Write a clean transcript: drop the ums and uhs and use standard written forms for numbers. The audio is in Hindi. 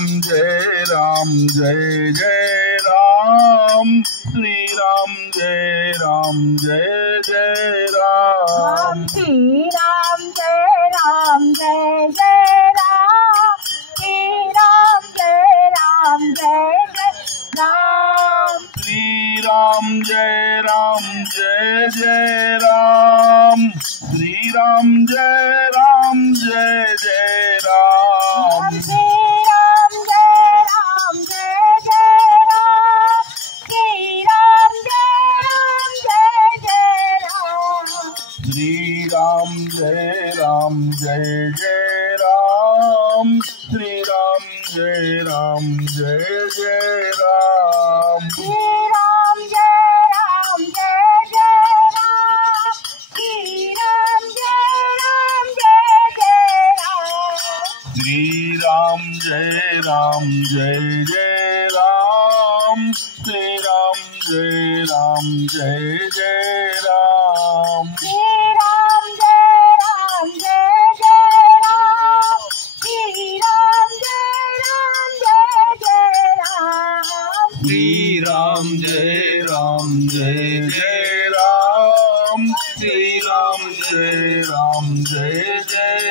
राम जय राम जय जय राम श्री राम जय राम जय जय राम श्री राम जय राम जय जय राम श्री राम जय राम जय जय राम श्री राम जय राम जय जय राम श्री राम जय राम जय जय राम श्री राम जय राम जय जय राम श्री राम जय राम जय जय राम श्री राम जय राम जय जय राम श्री राम जय राम जय जय राम श्री राम जय राम जय जय राम श्री राम जय राम जय जय राम श्री राम जय राम जय जय राम श्री राम जय राम जय जय राम श्री राम जय राम जय जय राम श्री राम जय राम जय जय राम श्री राम जय राम जय जय राम श्री राम जय राम जय जय